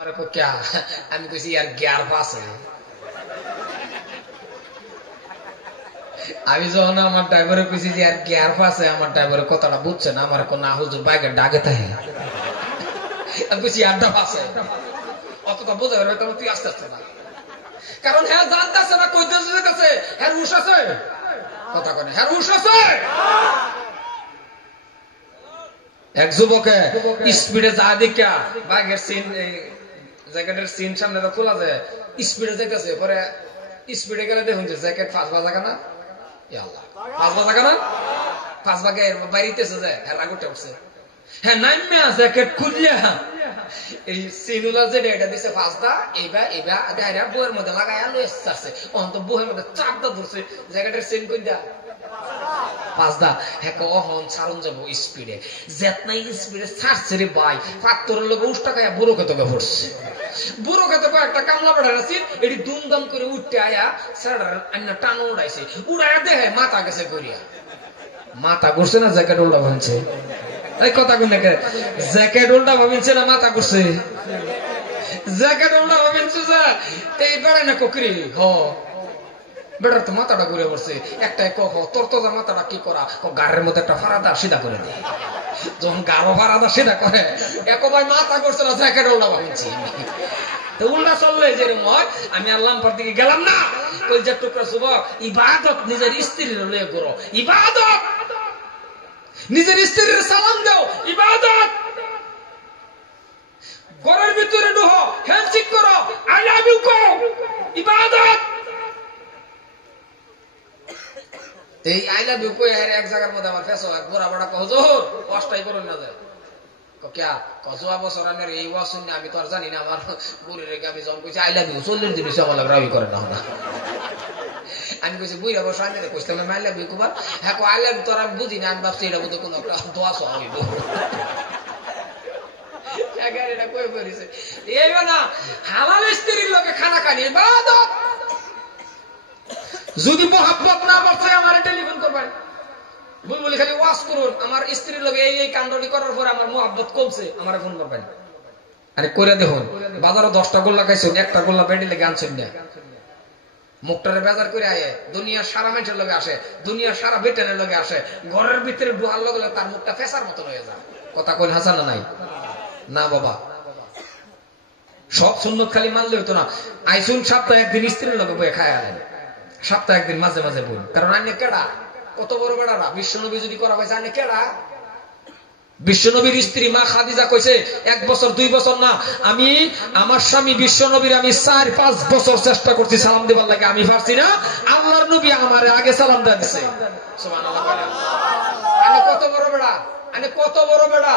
मेरे को क्या আমি কইছি यार 11 পাস আমি যখন আমার ড্রাইভারে কইছি যে यार 11 পাস আমার ড্রাইভার কথাটা বুঝছে না আমার কোন হুজুর বাইকে ডাকে তাই আমি কইছি 8 পাস অতটা বুঝা পারবে তবে তুই আস্তে আস্তে না কারণ হ্যাঁ জানতাছে না কইতে যেতেছে হ্যাঁ হুশ আছে কথা কয় হ্যাঁ হুশ আছে এক যুবকে স্পিডে যা দেখা বাইকের সিন জ্যাকেটের সিন সামনে তো খোলা যায় স্পিডে যাইতেছে পরে স্পিডে গেলে দেখুন যে জ্যাকেট 5 বাজা কেনা ইয়া আল্লাহ 5 বাজা কেনা 5 বাজে বাইরেতেছে যায় হেলা গুটে উঠছে হ্যাঁ নাইমে জ্যাকেট খুলিয়া এই সিনুলা যে এটা দিছে 5টা এইবা দাইরা বউয়ের মধ্যে লাগায়া লইছে অন্ত বউয়ের মধ্যে চাপটা ধরছে জ্যাকেটের সিন কইরা 5টা হ্যাঁ হন ছাড়ুন যাবো স্পিডে যেত নাই স্পিডে ছাড়ছে রে ভাই ফাত্তরের লোক উষ্টা খাইয়া বুড়ো খেতে পড়ছে বুড়ো খেতে একটা কামলা বেড়ার আছে এটি দুমদম করে উঠতে আয়া সাড়ার আন্না টানো উড়াইছে উড়াইয়া দেখে মাথা গেছে করিয়া মাথা ঘুরছে না জ্যাকেট উল্টা ভাঙছে এই কথা কোন জ্যাকেট উল্টা ভাঙছে না মাথা ঘুরছে জ্যাকেট উল্টা ভাঙছে যা এই বেড়াই না ককরি হ বেটার তো মাথাটা ঘুরে পড়ছে একটাই কখ তোর তো মাথাটা কি করা গাড়ির মধ্যে একটা ফারাদা সিধা করে দেয় যখন গাড়ো ফারাদা সিধা করে একবার মাথা করছে না জ্যাকেট উল্টা ভাঙছি উল্টা চললে যেরকম হয় আমি আল্লাহর দিকে গেলাম না কলজার টুকরা যুবক ইবাদত নিজের স্ত্রীর লয়ে করো ইবাদত নিজের স্ত্রীর সালাম দাও ইবাদত ঘরের ভিতরে ঢুহ হ্যান্ডশেক করো আই লাভ ইউ কো ইবাদত এই আই লাভ ইউ কই আর এক জায়গার মধ্যে আমার ফেসো এক বড় বড় হুজুর কষ্টই করুন না যায় क्या कजुआ बसराনের এই ওয়াজ শুনে আমি তো আর জানি না আমার বুড়ি রেখে আমি যখন কইছি আই লাভ ইউ 40 দিন সকালে রাবি করে না আমি কইছি বুইরা বসরানের কইছিলাম আই লাভ ইউ কুবার হ্যাঁ কো আই লাভ ইউ তোর আমি বুঝি না আমি ভাবছি এটা বুঝি কোন একটা দোয়া সহ হইব এগারে এটা কই কইছে এইও না হালাল স্ত্রীর লগে খানা খানি ইবাদত যদি মোহাব্বত না করতে আমারে টেলিফোন করবেন বুলবুলি খালি ওয়াজ করুন আমার স্ত্রীর লগে এই কাণ্ডটি করার পর আমার মোহাব্বত কমছে আমারে ফোন করবেন আরে কইরা দেখুন বাজারে 10টা গোল্লা খাইছেন একটা গোল্লা বেডি লেগে আনছেন না মুখটারে বাজার করে আয়ে দুনিয়ার সারা মানুষের লগে আসে দুনিয়ার সারা বেটেনের লগে আসে ঘরের ভিতরে ঢোকার লগে তার মুখটা ফেসার মতো হয়ে যায় কথা কইল হাসান না নাই না বাবা সব সুন্নত খালি মানলে হতো না আইসুন সপ্তাহে একদিন স্ত্রীর লগে বয়ে খায় আনেন সপ্তাহে একদিন মাঝে মাঝে বল কারণ আইনে কেডা কত বড় বেড়ারা বিশ্বনবী যদি করা হয়েছে আনে কেডা বিশ্বনবীর স্ত্রী মা খাদিজা কইছে 1 বছর 2 বছর না আমি আমার স্বামী বিশ্বনবীর আমি 4-5 বছর চেষ্টা করছি সালাম দেবার লাগে আমি পারছি না আল্লাহর নবী আমারে আগে সালাম দেয়া দিছে সুবহানাল্লাহ আনে কত বড় বেড়া আনে কত বড় বেড়া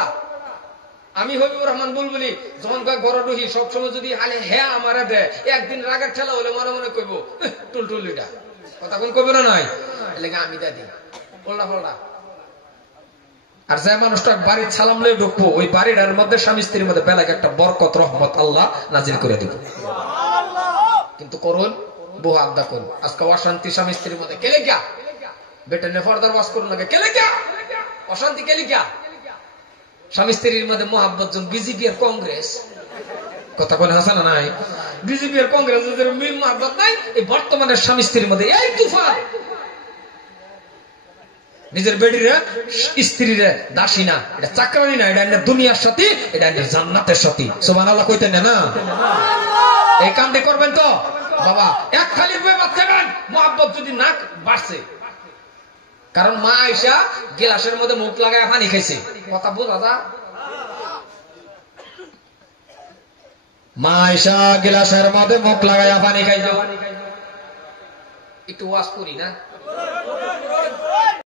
আমি হবিবুর রহমান বুলবুলি যখন কয় বড় রহি সব সময় যদি আলে হ্যাঁ আমারে দে একদিন রাগের ঠেলা হলে মনে মনে কইবো টুলটুলিটা কথা কোন কইবো না নাই এলাকা আমি দাদি বললা বললা আর যে মানুষটা বাড়ির সালাম লয়ে ঢুকবো ওই বাড়িটার মধ্যে স্বামী স্ত্রীর মধ্যে বেলাকে একটা বরকত রহমত আল্লাহ নাজিল করে দিব কিন্তু করুন বহু আড্ডা করুন আজকে অশান্তি স্বামী স্ত্রীর মধ্যে কেলে গিয়া বেটেনে ফর্দার ওয়াজ করুন লাগে কেলে গিয়া অশান্তি কেলে গিয়া স্বামী স্ত্রীর মধ্যে মোহাব্বত জন বিজেপি আর কংগ্রেস কথা বলে হাসান নাই বিজেপি আর কংগ্রেস মিল মোহাব্বত নাই এই বর্তমানে স্বামী স্ত্রীর মধ্যে এই তুফান নিজের বেডিরে স্ত্রীরে দাসী না এটা চাকরানি না এটা দুনিয়ার সাথী এটা জান্নাতের সাথী সুবহানাল্লাহ কইতেন না এই কামটি করবেন তো বাবা এক খালি বই বাচ্চাবেন মোহাব্বত যদি না বাড়ছে কারণ মা আয়েশা গ্লাসের মধ্যে মুখ লাগায় পানি খাইছে কথা বুঝা যা মা আয়েশা গ্লাসের মধ্যে মুখ লাগায় পানি খাইছে একটু ওয়াজ করি না